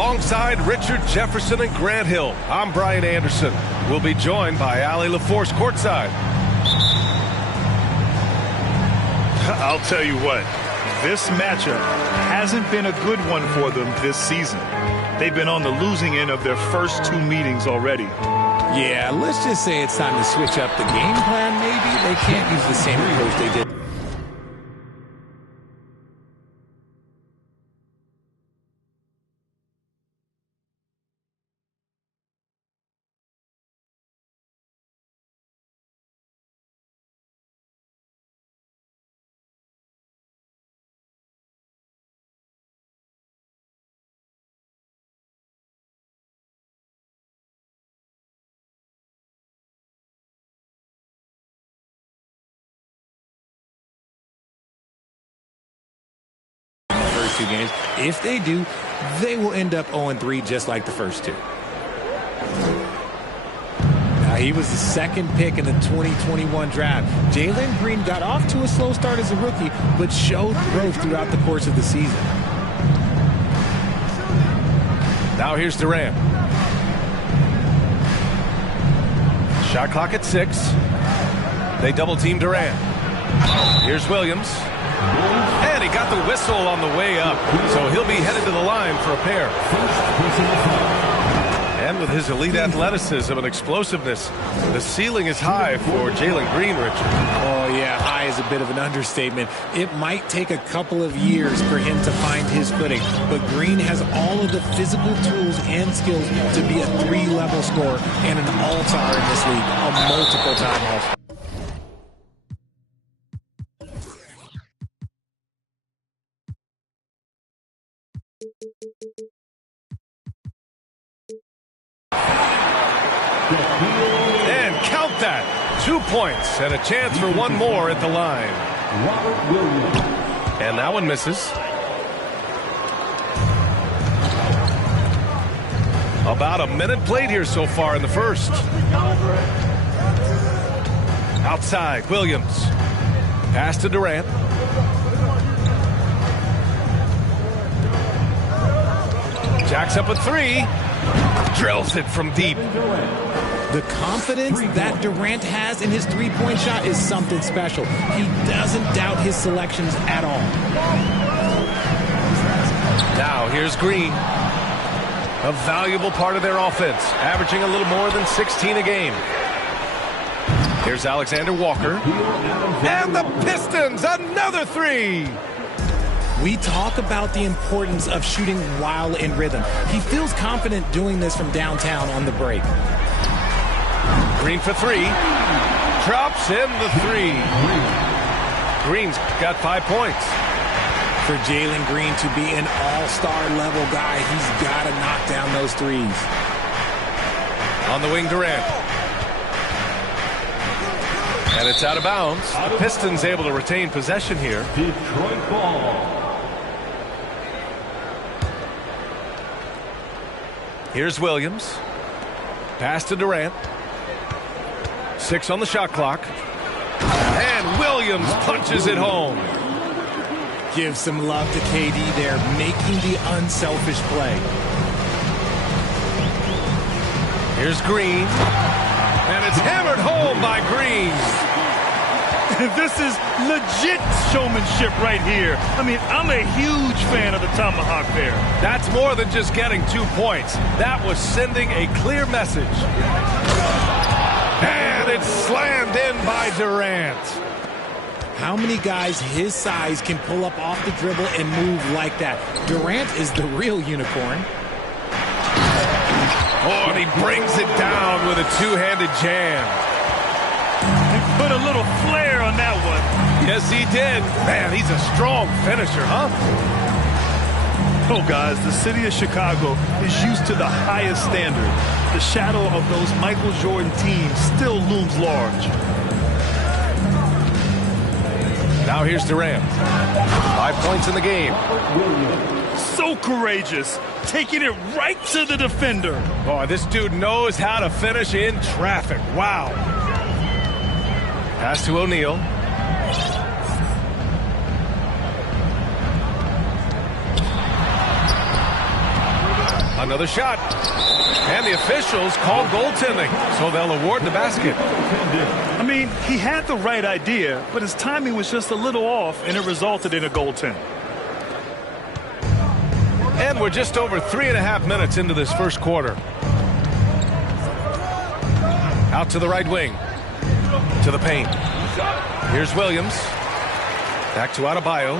Alongside Richard Jefferson and Grant Hill, I'm Brian Anderson. We'll be joined by Allie LaForce courtside. I'll tell you what, this matchup hasn't been a good one for them this season. They've been on the losing end of their first 2 meetings already. Yeah, let's just say it's time to switch up the game plan, maybe. They can't use the same approach they did. Two games. If they do, they will end up 0-3 just like the first 2. Now, he was the second pick in the 2021 draft. Jalen Green got off to a slow start as a rookie, but showed growth throughout the course of the season. Now here's Durant. Shot clock at 6. They double team Durant. Here's Williams. And he got the whistle on the way up, so he'll be headed to the line for a pair. And with his elite athleticism and explosiveness, the ceiling is high for Jalen Green, Richard. Oh, yeah, high is a bit of an understatement. It might take a couple of years for him to find his footing, but Green has all of the physical tools and skills to be a 3-level scorer and an all-star in this league, a multiple-time all-star. And count that. 2 points and a chance for one more at the line. And that one misses. About a minute played here so far in the first. Outside, Williams. Pass to Durant. Jacks up a 3. Drills it from deep. The confidence that Durant has in his three-point shot is something special. He doesn't doubt his selections at all. Now here's Green. A valuable part of their offense, averaging a little more than 16 a game. Here's Alexander Walker. And the Pistons, another 3. We talk about the importance of shooting while in rhythm. He feels confident doing this from downtown on the break. Green for 3. Drops in the 3. Green's got 5 points. For Jalen Green to be an all-star level guy, he's got to knock down those threes. On the wing, Durant. And it's out of bounds. The Pistons able to retain possession here. Detroit ball. Here's Williams. Pass to Durant. 6 on the shot clock. And Williams punches it home. Give some love to KD there, making the unselfish play. Here's Green. And it's hammered home by Green. This is legit showmanship right here. I mean, I'm a huge fan of the tomahawk there. That's more than just getting 2 points. That was sending a clear message. And it's slammed in by Durant. How many guys his size can pull up off the dribble and move like that? Durant is the real unicorn. Oh, and he brings it down with a two-handed jam. He put a little flair on that one. Yes, he did. Man, he's a strong finisher, huh? Oh, guys, the city of Chicago is used to the highest standard. The shadow of those Michael Jordan teams still looms large. Now here's Durant. 5 points in the game. So courageous, taking it right to the defender. Boy, this dude knows how to finish in traffic. Wow. Pass to O'Neal. Another shot. And the officials call goaltending, so they'll award the basket. I mean, he had the right idea, but his timing was just a little off, and it resulted in a goaltend. And we're just over 3.5 minutes into this first quarter. Out to the right wing. To the paint. Here's Williams. Back to Adebayo.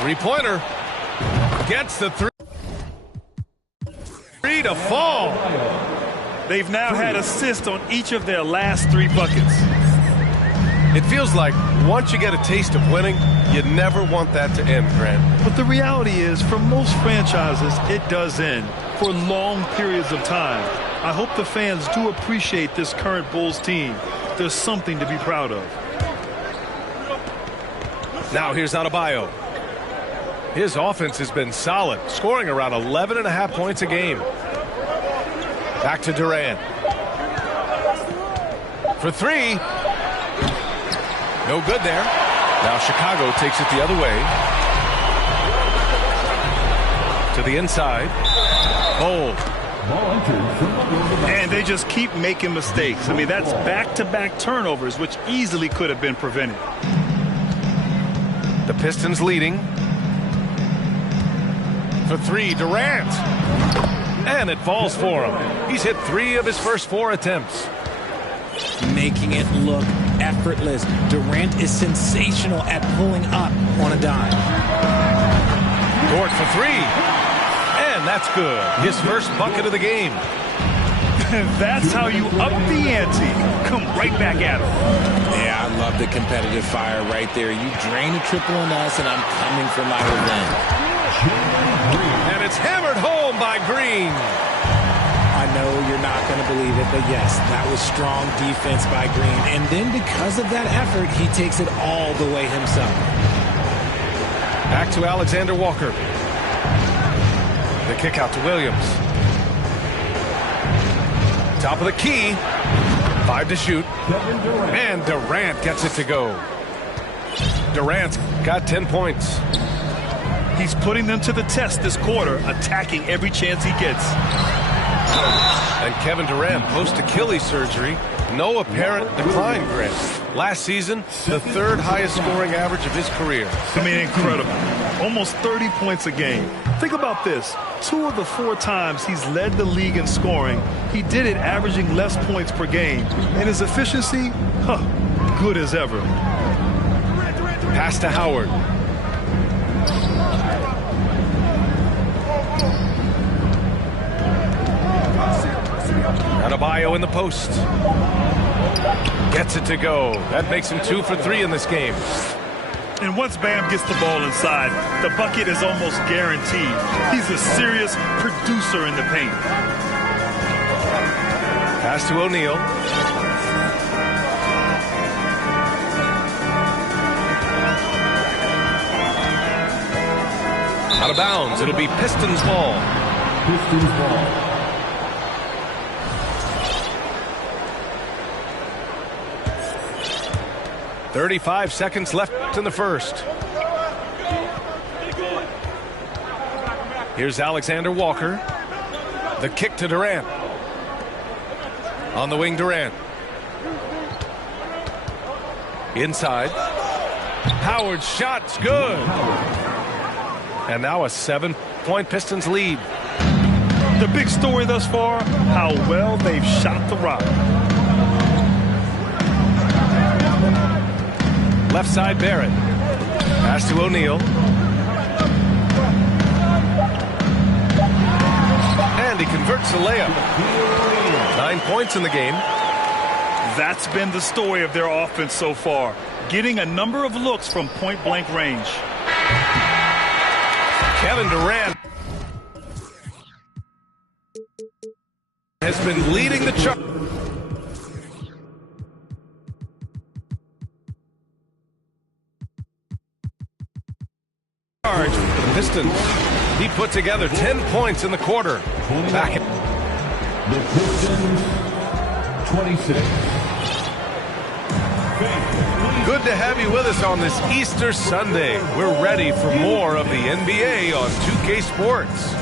Three-pointer. Gets the three to fall. They've now had assists on each of their last 3 buckets. It feels like once you get a taste of winning, you never want that to end, Grant. But the reality is, for most franchises, it does end for long periods of time. I hope the fans do appreciate this current Bulls team. There's something to be proud of. Now here's Adebayo. His offense has been solid, scoring around 11.5 points a game. Back to Durant. For 3. No good there. Now Chicago takes it the other way. To the inside. Hold. And they just keep making mistakes. I mean, that's back-to-back turnovers, which easily could have been prevented. The Pistons leading. For 3, Durant. And it falls for him. He's hit 3 of his first 4 attempts. Making it look effortless. Durant is sensational at pulling up on a dime. Dort for 3. And that's good. His first bucket of the game. That's how you up the ante. Come right back at him. Yeah, I love the competitive fire right there. You drain a triple on us, and I'm coming for my revenge. And it's hammered home by Green. I know you're not going to believe it, but yes, that was strong defense by Green. And then because of that effort, he takes it all the way himself. Back to Alexander Walker. The kick out to Williams. Top of the key. 5 to shoot. And Durant gets it to go. Durant's got 10 points. He's putting them to the test this quarter, attacking every chance he gets. And Kevin Durant, post-Achilles surgery, no apparent decline, Grant. Last season, the 3rd highest scoring average of his career. I mean, incredible. Almost 30 points a game. Think about this. 2 of the 4 times he's led the league in scoring, he did it averaging less points per game. And his efficiency, good as ever. Pass to Howard. Adebayo in the post. Gets it to go. That makes him 2 for 3 in this game. And once Bam gets the ball inside, the bucket is almost guaranteed. He's a serious producer in the paint. Pass to O'Neal. Out of bounds. It'll be Pistons ball. Pistons ball. 35 seconds left in the first. Here's Alexander Walker. The kick to Durant. On the wing, Durant. Inside. Howard's shot's good. And now a 7-point Pistons lead. The big story thus far, how well they've shot the rock. Left side, Barrett. Pass to O'Neal. And he converts the layup. 9 points in the game. That's been the story of their offense so far, getting a number of looks from point-blank range. Kevin Durant has been leading the charge. For the Pistons. He put together 10 points in the quarter. Back in The Pistons, 26. Good to have you with us on this Easter Sunday. We're ready for more of the NBA on 2K Sports.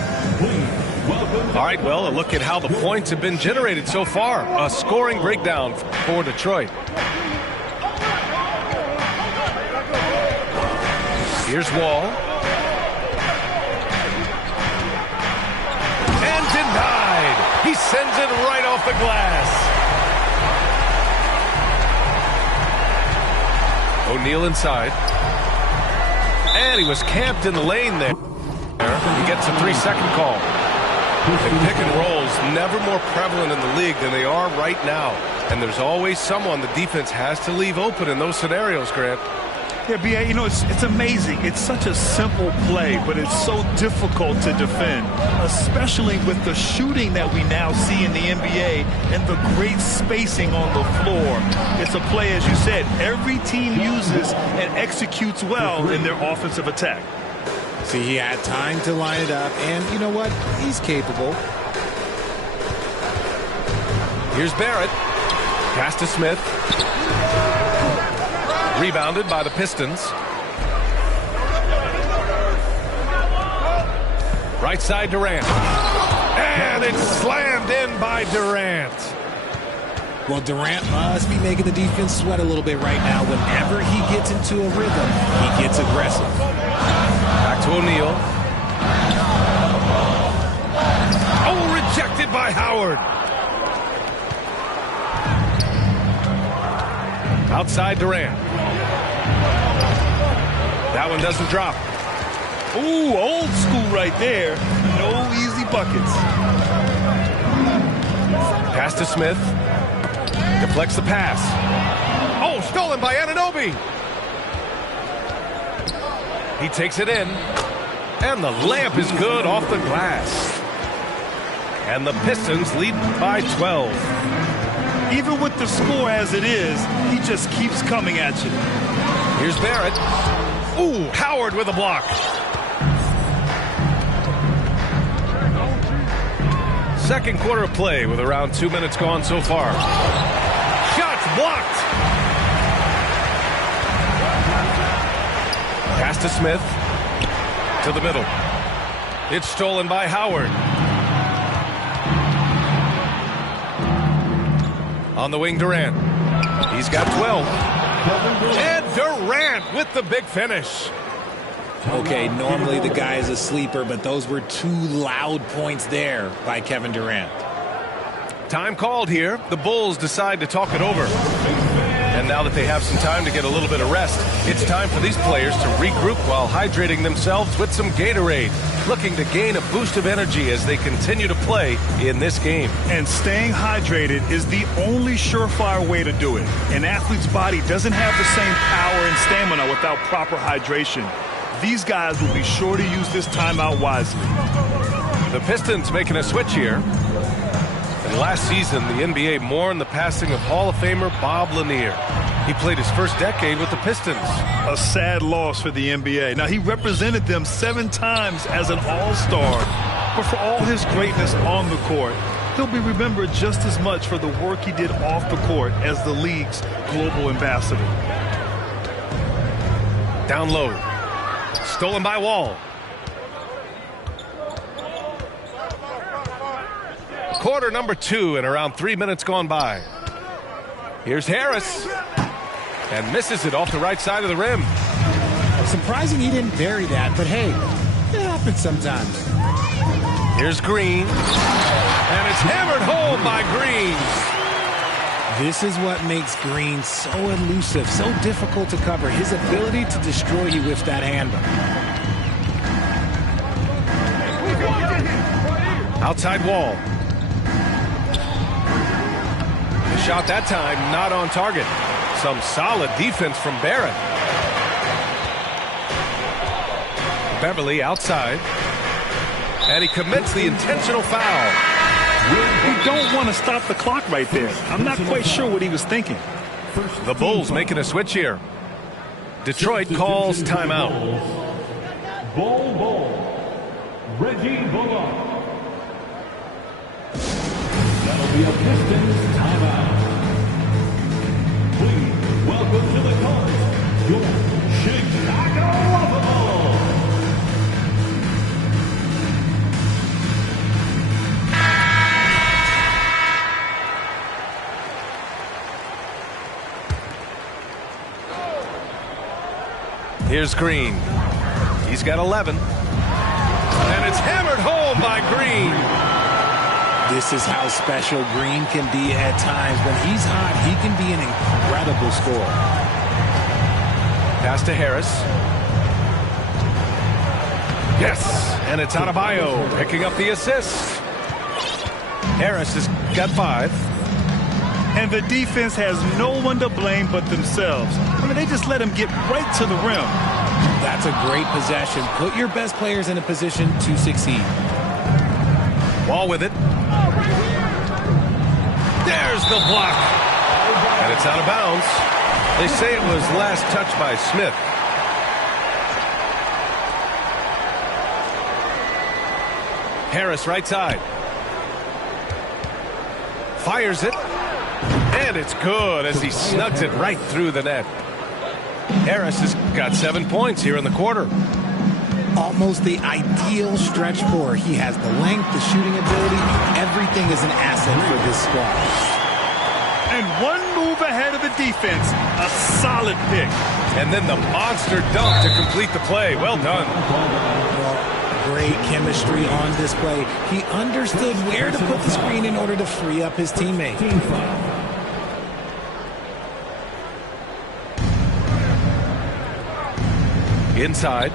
All right, well, a look at how the points have been generated so far. A scoring breakdown for Detroit. Here's Wall. And denied. He sends it right off the glass. O'Neal inside. And he was camped in the lane there. He gets a 3-second call. And pick and rolls never more prevalent in the league than they are right now. And there's always someone the defense has to leave open in those scenarios, Grant. Yeah, B.A., you know, it's amazing. It's such a simple play, but it's so difficult to defend, especially with the shooting that we now see in the NBA and the great spacing on the floor. It's a play, as you said, every team uses and executes well in their offensive attack. See, he had time to line it up, and you know what? He's capable. Here's Barrett. Pass to Smith. Rebounded by the Pistons. Right side Durant. And it's slammed in by Durant. Well, Durant must be making the defense sweat a little bit right now. Whenever he gets into a rhythm, he gets aggressive. Back to O'Neal. Oh, rejected by Howard. Outside Durant. That one doesn't drop. Ooh, old school right there. No easy buckets. Pass to Smith. Deflects the pass. Oh, stolen by Anunoby. He takes it in. And the layup is good off the glass. And the Pistons lead by 12. Even with the score as it is, he just keeps coming at you. Here's Barrett. Ooh, Howard with a block. Second quarter of play with around 2 minutes gone so far. Shots blocked. Pass to Smith. To the middle. It's stolen by Howard. On the wing, Durant. He's got 12. And Durant with the big finish. Okay, normally the guy is a sleeper, but those were 2 loud points there by Kevin Durant. Time called here. The Bulls decide to talk it over. And now that they have some time to get a little bit of rest, it's time for these players to regroup while hydrating themselves with some Gatorade, looking to gain a boost of energy as they continue to play in this game. And staying hydrated is the only surefire way to do it. An athlete's body doesn't have the same power and stamina without proper hydration. These guys will be sure to use this timeout wisely. The Pistons making a switch here. And last season, the NBA mourned the passing of Hall of Famer Bob Lanier. He played his first decade with the Pistons. A sad loss for the NBA. Now, he represented them 7 times as an all-star. But for all his greatness on the court, he'll be remembered just as much for the work he did off the court as the league's global ambassador. Down low. Stolen by Wall. Quarter number 2 and around 3 minutes gone by. Here's Harris. And misses it off the right side of the rim. Surprising he didn't bury that, but hey, it happens sometimes. Here's Green. And it's hammered home by Green. This is what makes Green so elusive, so difficult to cover. His ability to destroy you with that handle. Outside Wall. The shot that time not on target. Some solid defense from Barrett. Beverly outside. And he commits the intentional foul. You don't want to stop the clock right there. I'm not quite sure what he was thinking. The Bulls making a switch here. Detroit calls timeout. Reggie Bullock. That'll be a Pistons timeout. Please welcome Welcome to the card, your Chicago Bulls. Here's Green. He's got 11. And it's hammered home by Green. This is how special Green can be at times. When he's hot, he can be an incredible scorer. Pass to Harris. Yes, and it's Adebayo picking up the assist. Harris has got 5. And the defense has no one to blame but themselves. I mean, they just let him get right to the rim. That's a great possession. Put your best players in a position to succeed. Ball with it. There's the block. And it's out of bounds. They say it was last touched by Smith. Harris right side. Fires it. And it's good as he snugs it right through the net. Harris has got 7 points here in the quarter. Almost the ideal stretch four. He has the length, the shooting ability. Everything is an asset for this squad. And one move ahead of the defense. A solid pick. And then the monster dunk to complete the play. Well done. Well, great chemistry on display. He understood where to put the screen in order to free up his teammate. Inside.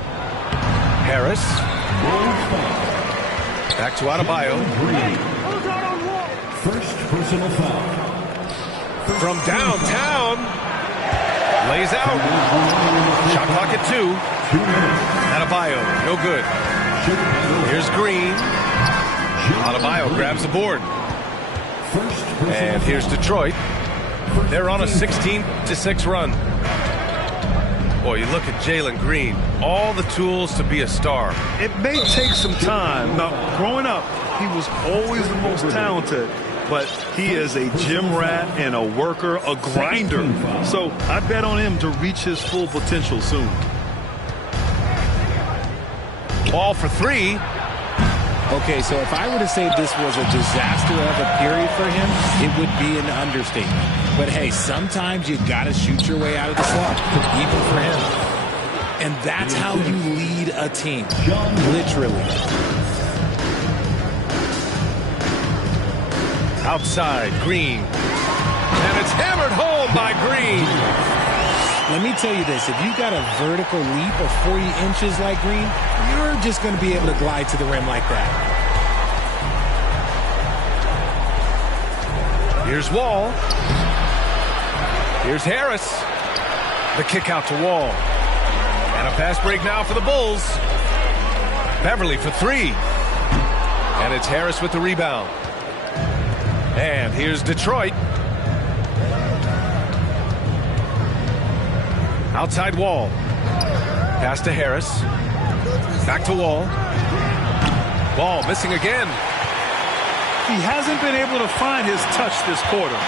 Harris. Back to Adebayo. First personal foul. From downtown. Lays out. Shot clock at 2. Adebayo, no good. Here's Green. Adebayo grabs the board. And here's Detroit. They're on a 16-6 run. Boy, you look at Jalen Green, all the tools to be a star. It may take some time. Now, growing up, he was always the most talented, but he is a gym rat and a worker, a grinder. So I bet on him to reach his full potential soon. Ball for 3. Okay, so if I were to say this was a disaster of a period for him, it would be an understatement. But hey, sometimes you got to shoot your way out of the slump, even for him. And that's how you lead a team, literally. Outside, Green. And it's hammered home by Green. Let me tell you this, if you got a vertical leap of 40 inches like Green, you're just going to be able to glide to the rim like that. Here's Wall. Here's Harris. The kick out to Wall. And a fast break now for the Bulls. Beverly for 3. And it's Harris with the rebound. And here's Detroit. Outside Wall. Pass to Harris. Back to Wall. Wall missing again. He hasn't been able to find his touch this quarter.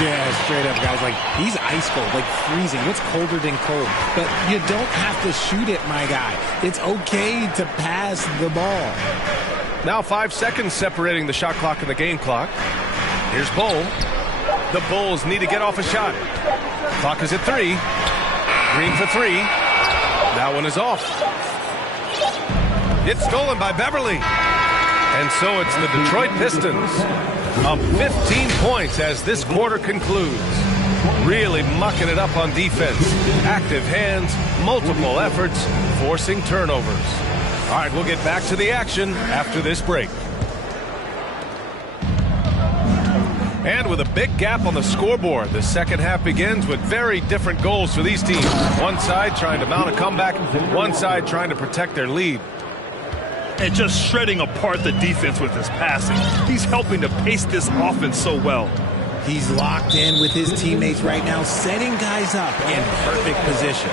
Yeah, straight up, guys. Like, he's ice cold, like freezing. What's colder than cold? But you don't have to shoot it, my guy. It's okay to pass the ball. Now 5 seconds separating the shot clock and the game clock. Here's Bull. The Bulls need to get off a shot. Clock is at 3. Green for 3. That one is off. It's stolen by Beverly. And so it's the Detroit Pistons up 15 points as this quarter concludes. Really mucking it up on defense. Active hands, multiple efforts, forcing turnovers. All right, we'll get back to the action after this break. And with a big gap on the scoreboard, the second half begins with very different goals for these teams. One side trying to mount a comeback, one side trying to protect their lead. And just shredding apart the defense with his passing. He's helping to pace this offense so well. He's locked in with his teammates right now, setting guys up in perfect position.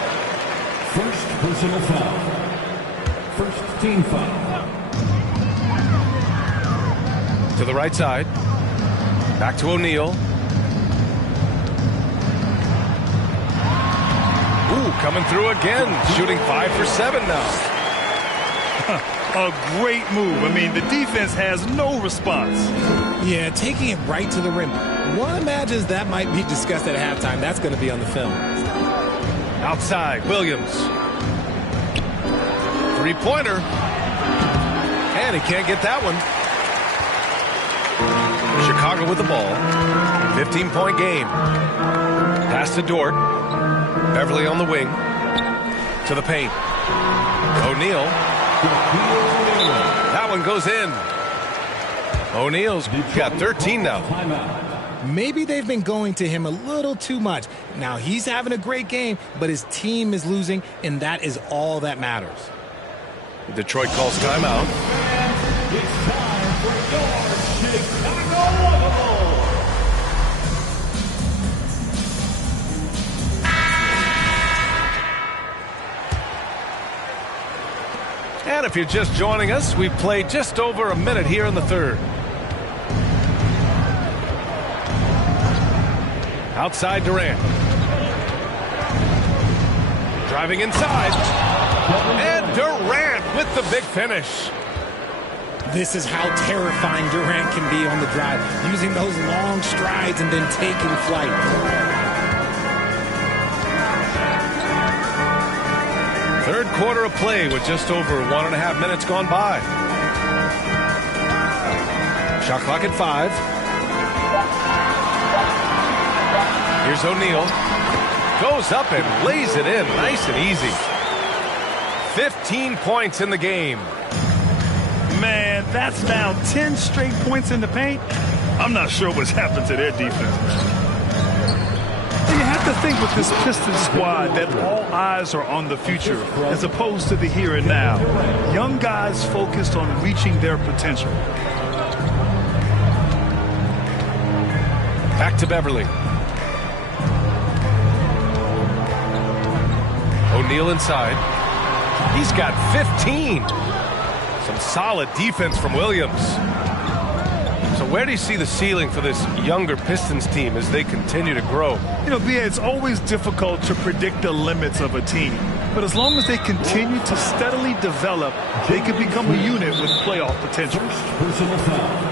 First personal foul. First team foul. To the right side. Back to O'Neal. Ooh, coming through again, shooting 5 for 7 now. A great move. I mean, the defense has no response. Yeah, taking it right to the rim. One imagines that might be discussed at halftime. That's going to be on the film. Outside, Williams. Three-pointer. And he can't get that one. Chicago with the ball. 15-point game. Pass to Dort. Beverly on the wing. To the paint. O'Neal. That one goes in. O'Neal's got 13 now. Maybe they've been going to him a little too much. Now he's having a great game, but his team is losing, and that is all that matters. Detroit calls timeout. It's time for your Chicago Lovable. And if you're just joining us, we've played just over a minute here in the third. Outside Durant. Driving inside. And Durant with the big finish. This is how terrifying Durant can be on the drive, using those long strides and then taking flight. Third quarter of play with just over 1.5 minutes gone by. Shot clock at 5. Here's O'Neal. Goes up and lays it in nice and easy. 15 points in the game. Man, that's now 10 straight points in the paint. I'm not sure what's happened to their defense, man. You have to think with this Pistons squad that all eyes are on the future as opposed to the here and now. Young guys focused on reaching their potential. Back to Beverly. O'Neal inside. He's got 15. Some solid defense from Williams. So where do you see the ceiling for this younger Pistons team as they continue to grow? You know, B.A., it's always difficult to predict the limits of a team. But as long as they continue to steadily develop, they can become a unit with playoff potential.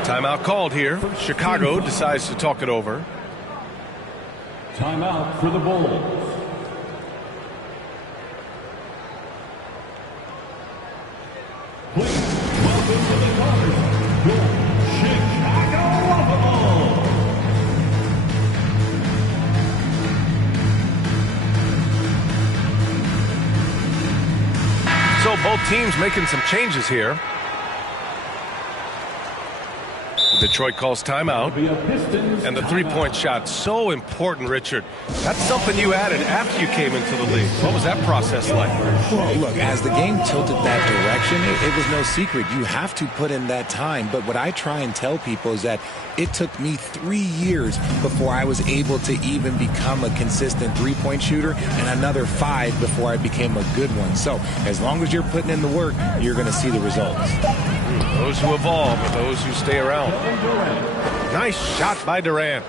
Timeout called here. Chicago decides to talk it over. Timeout for the Bulls. Please welcome to the court, your Chicago Lovable. So both teams making some changes here. Detroit calls timeout. And the three-point shot, so important, Richard. That's something you added after you came into the league. What was that process like? Well, look, as the game tilted that direction, it was no secret. You have to put in that time. But what I try and tell people is that it took me 3 years before I was able to even become a consistent three-point shooter, and another 5 before I became a good one. So as long as you're putting in the work, you're going to see the results. Those who evolve are those who stay around. Nice shot by Durant.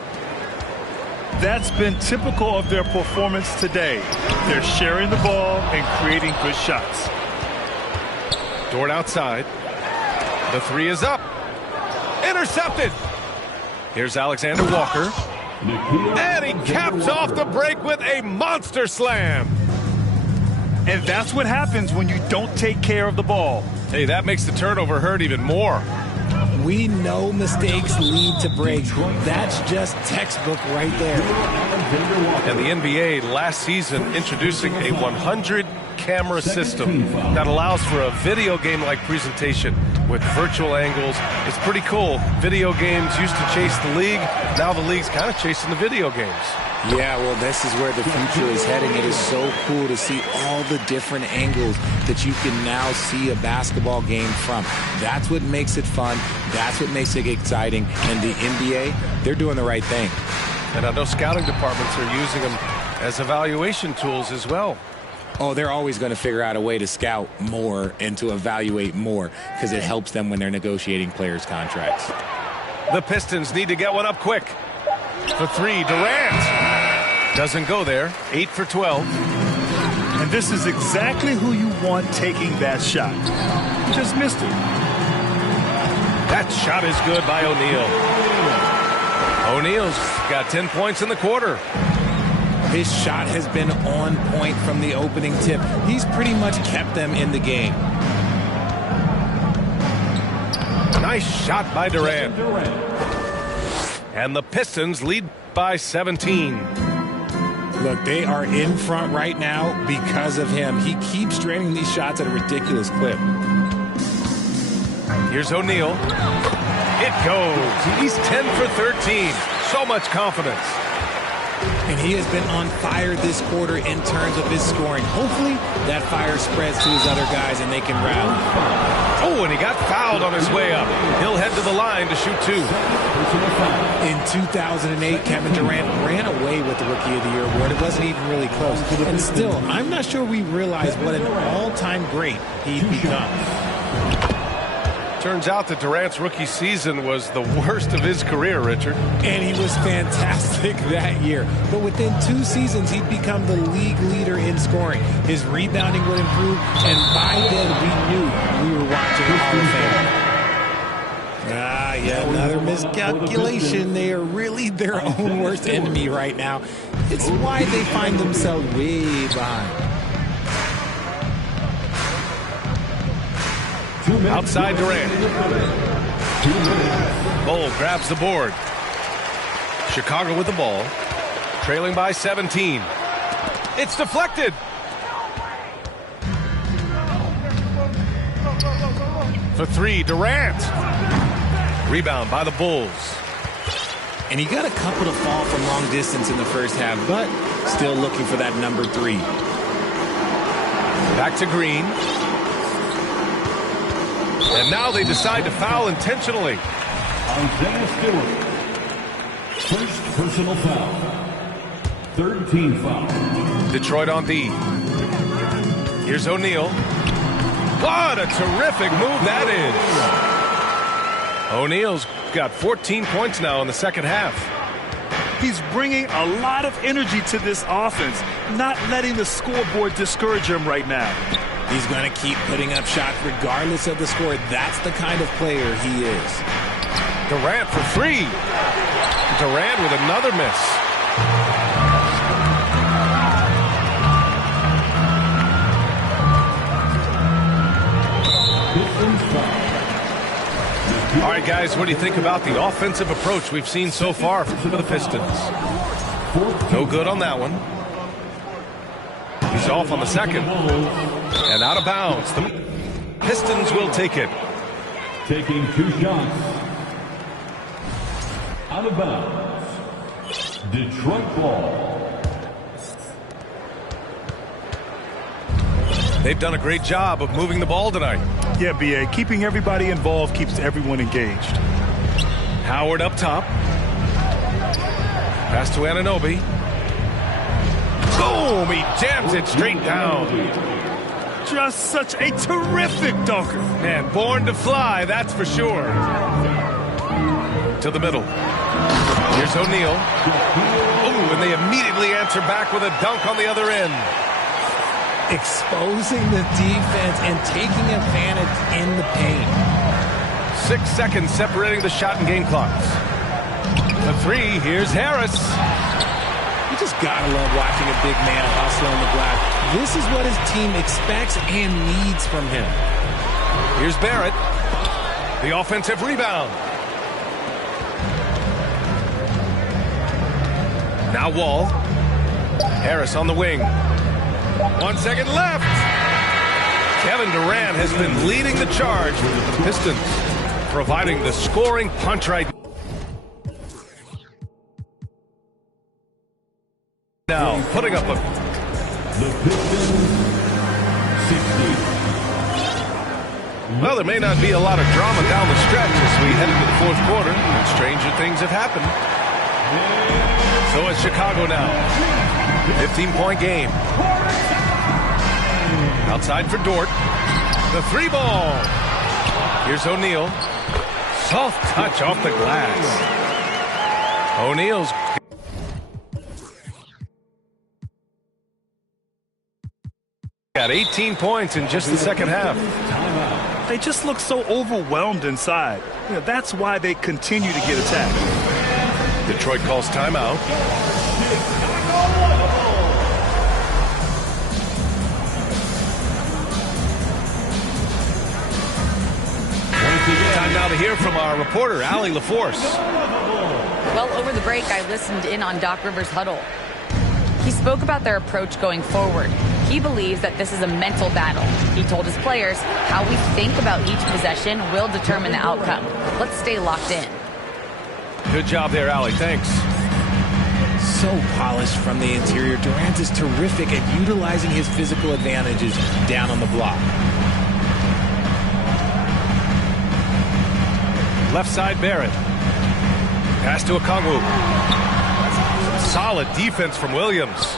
That's been typical of their performance today. They're sharing the ball and creating good shots. Dort outside. The three is up. Intercepted. Here's Alexander Walker. And he caps off the break with a monster slam. And that's what happens when you don't take care of the ball. Hey, that makes the turnover hurt even more. We know mistakes lead to breaks. That's just textbook right there. And the NBA last season introducing a 100-camera system that allows for a video game-like presentation with virtual angles. It's pretty cool. Video games used to chase the league. Now the league's kind of chasing the video games. Yeah, well, this is where the future is heading. It is so cool to see all the different angles that you can now see a basketball game from. That's what makes it fun. That's what makes it exciting. And the NBA, they're doing the right thing. And I know scouting departments are using them as evaluation tools as well. Oh, they're always going to figure out a way to scout more and to evaluate more because it helps them when they're negotiating players' contracts. The Pistons need to get one up quick. For three, Durant. Doesn't go there. 8 for 12. And this is exactly who you want taking that shot. Just missed it. That shot is good by O'Neal. O'Neal's got 10 points in the quarter. His shot has been on point from the opening tip. He's pretty much kept them in the game. Nice shot by Durant. And the Pistons lead by 17. Look, they are in front right now because of him. He keeps draining these shots at a ridiculous clip. Here's O'Neal. It goes. He's 10 for 13. So much confidence. And he has been on fire this quarter in terms of his scoring. Hopefully, that fire spreads to his other guys and they can rally. Oh, and he got fouled on his way up. He'll head to the line to shoot 2. In 2008, Kevin Durant ran away with the Rookie of the Year award. It wasn't even really close. And still, I'm not sure we realize what an all-time great he'd become. Turns out that Durant's rookie season was the worst of his career, Richard. And he was fantastic that year. But within 2 seasons, he'd become the league leader in scoring. His rebounding would improve, and by then we knew we were watching a Hall of Fame. Yeah, another miscalculation. They are really their own worst enemy right now. It's why they find themselves way behind. Outside Durant. Bull grabs the board. Chicago with the ball. Trailing by 17. It's deflected. For 3, Durant. Rebound by the Bulls. And he got a couple to fall from long distance in the first half, but still looking for that number 3. Back to Green. And now they decide to foul intentionally. Isaiah Stewart. First personal foul. 3rd team foul. Detroit on D. Here's O'Neal. What a terrific move that is. O'Neal's got 14 points now in the second half. He's bringing a lot of energy to this offense, not letting the scoreboard discourage him right now. He's going to keep putting up shots regardless of the score. That's the kind of player he is. Durant for 3. Durant with another miss. All right, guys, what do you think about the offensive approach we've seen so far for the Pistons? No good on that one. He's off on the second. And out of bounds. The Pistons will take it. Taking 2 shots. Out of bounds. Detroit ball. They've done a great job of moving the ball tonight. Yeah, B.A. Keeping everybody involved keeps everyone engaged. Howard up top. Pass to Anunoby. Boom! He jams it straight down. Just such a terrific dunker. Man, born to fly, that's for sure. To the middle. Here's O'Neal. Oh, and they immediately answer back with a dunk on the other end. Exposing the defense and taking advantage in the paint. 6 seconds separating the shot and game clocks. The 3, here's Harris. You just gotta love watching a big man hustle on the glass. This is what his team expects and needs from him. Here's Barrett. The offensive rebound. Now Wall. Harris on the wing. 1 second left. Kevin Durant has been leading the charge with the Pistons, providing the scoring punch right now, putting up a... The Pistons 60. Well, there may not be a lot of drama down the stretch as we head into the 4th quarter, and stranger things have happened. So it's Chicago now. 15-point game. Outside for Dort. The 3 ball. Here's O'Neal. Soft touch off the glass. O'Neal's got 18 points in just the second half. They just look so overwhelmed inside. You know, that's why they continue to get attacked. Detroit calls timeout. Time now to hear from our reporter, Allie LaForce. Well, over the break, I listened in on Doc Rivers' huddle. He spoke about their approach going forward. He believes that this is a mental battle. He told his players how we think about each possession will determine the outcome. Let's stay locked in. Good job there, Allie. Thanks. So polished from the interior. Durant is terrific at utilizing his physical advantages down on the block. Left side, Barrett. Pass to Okongwu. Solid defense from Williams.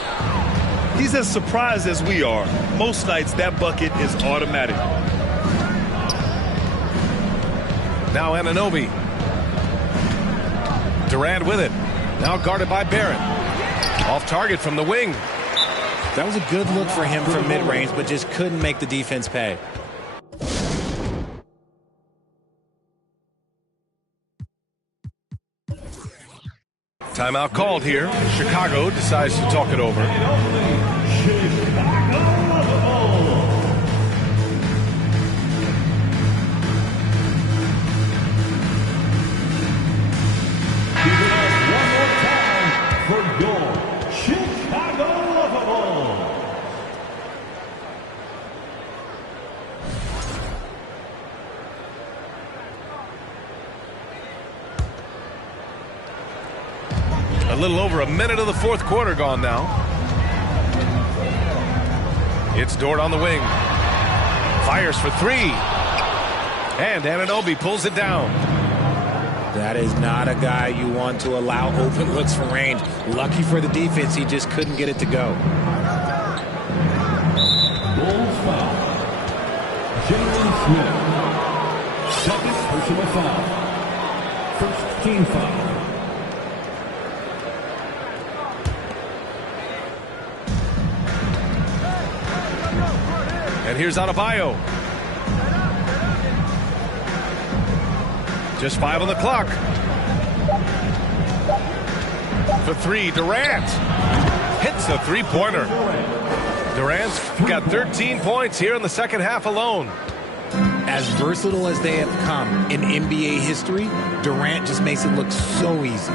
He's as surprised as we are. Most nights, that bucket is automatic. Now Anunoby. Durant with it. Now guarded by Barrett. Off target from the wing. That was a good look for him from mid-range, but just couldn't make the defense pay. Timeout called here. Chicago decides to talk it over. One more time for your Chicago Lovable. A little over a minute of the fourth quarter gone now. It's Dort on the wing. Fires for three. And Anunoby pulls it down. That is not a guy you want to allow open looks from range. Lucky for the defense, he just couldn't get it to go. Bulls foul. Jalen Smith. Second personal foul. First team foul. And here's Adebayo. Just 5 on the clock. For three, Durant. Hits a three-pointer. Durant's got 13 points here in the second half alone. As versatile as they have come in NBA history, Durant just makes it look so easy.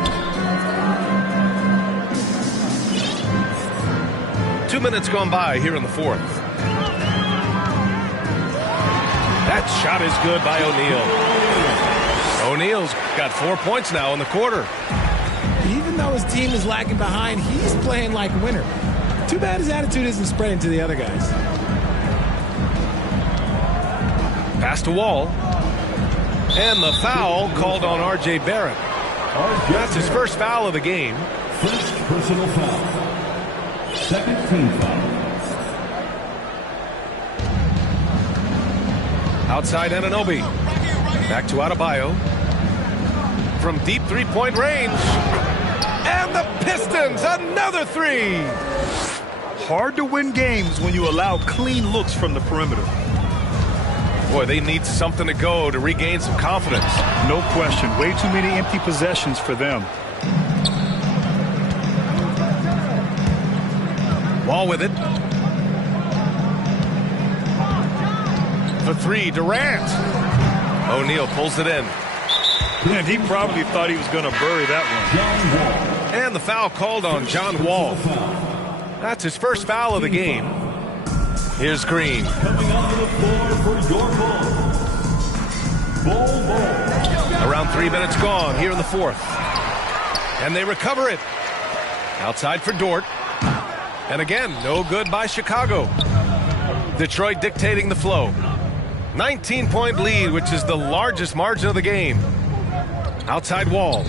2 minutes gone by here in the fourth. That shot is good by O'Neal. O'Neal's got 4 points now in the quarter. Even though his team is lagging behind, he's playing like a winner. Too bad his attitude isn't spreading to the other guys. Pass to Wall. And the foul called on R.J. Barrett. That's his first foul of the game. First personal foul. Second team foul. Outside Anunoby. Back to Adebayo. From deep three-point range. And the Pistons, another three. Hard to win games when you allow clean looks from the perimeter. Boy, they need something to go to regain some confidence. No question. Way too many empty possessions for them. Wall with it. For three, Durant. O'Neal pulls it in. And he probably thought he was going to bury that one. And the foul called on John Wall. That's his first foul of the game. Here's Green. Coming onto the floor for your Bull. Around 3 minutes gone here in the fourth. And they recover it. Outside for Dort. And again, no good by Chicago. Detroit dictating the flow. 19-point lead, which is the largest margin of the game. Outside Wall.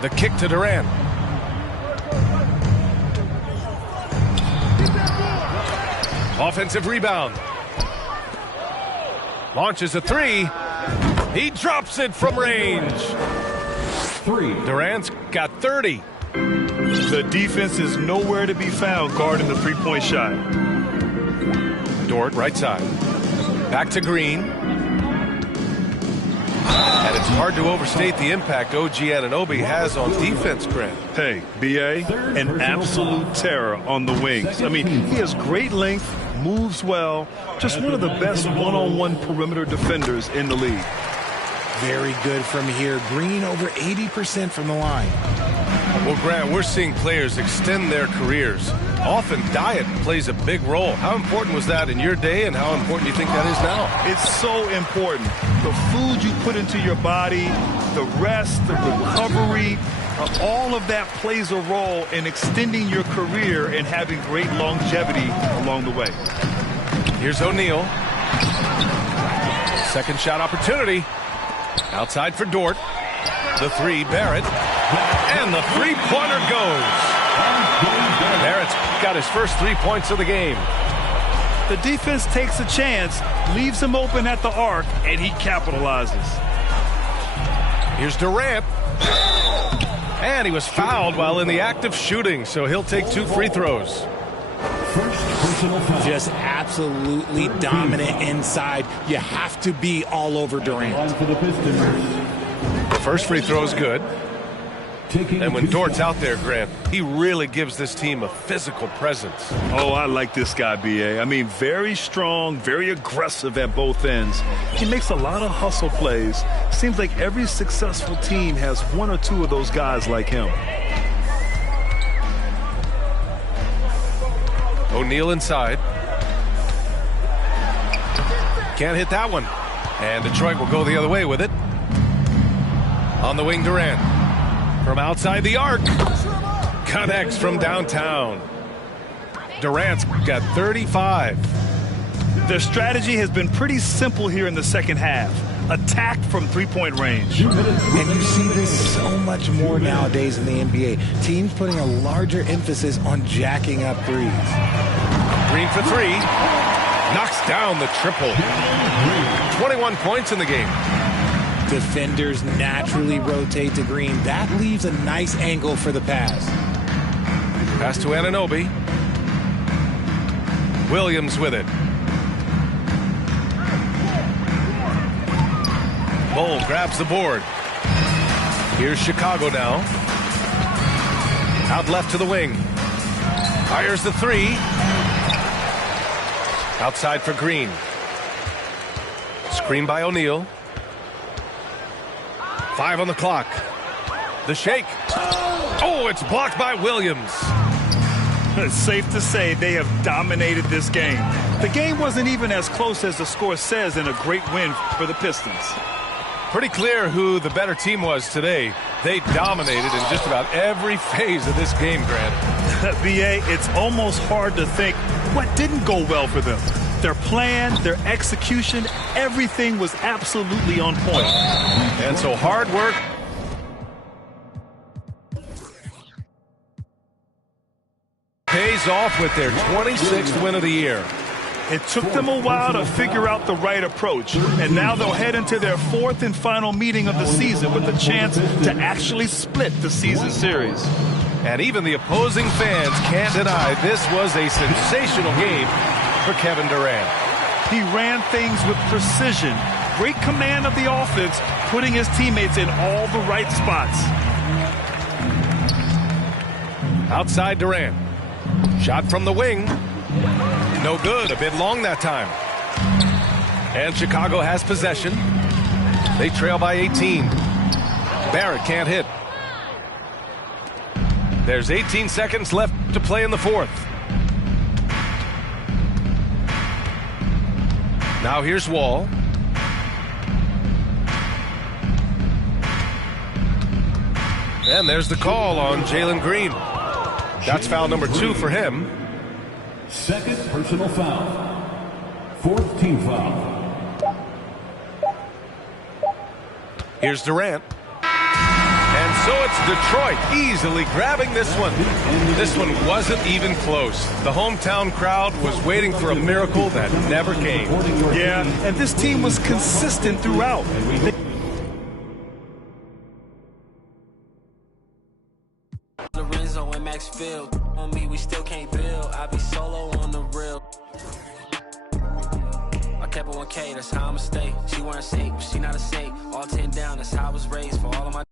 The kick to Durant. Offensive rebound. Launches a three. He drops it from range. Durant's got 30. The defense is nowhere to be found guarding the three-point shot. Dort, right side. Back to Green. And it's hard to overstate the impact OG Anunoby has on defense, Grant. Hey, B.A., an absolute terror on the wings. I mean, he has great length, moves well, just one of the best one-on-one perimeter defenders in the league. Very good from here. Green over 80% from the line. Well, Grant, we're seeing players extend their careers. Often diet plays a big role. How important was that in your day, and how important do you think that is now? It's so important. The food you put into your body, the rest, the recovery, all of that plays a role in extending your career and having great longevity along the way. Here's O'Neal. Second shot opportunity. Outside for Dort. The three, Barrett. And the three-pointer goes. Barrett's got his first 3 points of the game. The defense takes a chance, leaves him open at the arc, and he capitalizes. Here's Durant. And he was fouled while in the act of shooting, so he'll take 2 free throws. Just absolutely dominant inside. You have to be all over Durant. The first free throw is good. And when Dort's out there, Grant, he really gives this team a physical presence. Oh, I like this guy, B.A. I mean, very strong, very aggressive at both ends. He makes a lot of hustle plays. Seems like every successful team has 1 or 2 of those guys like him. O'Neal inside. Can't hit that one. And Detroit will go the other way with it. On the wing, Durant. From outside the arc. Connects from downtown. Durant's got 35. Their strategy has been pretty simple here in the second half. Attack from three-point range. And you see this so much more nowadays in the NBA. Teams putting a larger emphasis on jacking up threes. Green for 3. Knocks down the triple. 21 points in the game. Defenders naturally rotate to Green. That leaves a nice angle for the pass. Pass to Anunoby. Williams with it. Bull grabs the board. Here's Chicago now. Out left to the wing. Fires the 3. Outside for Green. Screen by O'Neal. 5 on the clock. The shake. Oh, it's blocked by Williams. It's safe to say they have dominated this game. The game wasn't even as close as the score says in a great win for the Pistons. Pretty clear who the better team was today. They dominated in just about every phase of this game, Grant. B.A., it's almost hard to think what didn't go well for them. Their plan, their execution, everything was absolutely on point. And so hard work pays off with their 26th win of the year. It took them a while to figure out the right approach, and now they'll head into their 4th and final meeting of the season with a chance to actually split the season series. And even the opposing fans can't deny this was a sensational game for Kevin Durant. He ran things with precision, great command of the offense, putting his teammates in all the right spots. Outside Durant. Shot from the wing. No good. A bit long that time. And Chicago has possession. They trail by 18. Barrett can't hit. There's 18 seconds left to play in the 4th. Now here's Wall. And there's the call on Jalen Green. That's foul number 2 for him. Second personal foul. 4th team foul. Here's Durant. And so it's Detroit easily grabbing this one. This one wasn't even close. The hometown crowd was waiting for a miracle that never came. Yeah, and this team was consistent throughout. Lorenzo and Max Field on me, we still can't build. I be solo on the real. okay, that's how I'ma stay. She wearing safe, but she not a saint. All 10 down, that's how I was raised for all of my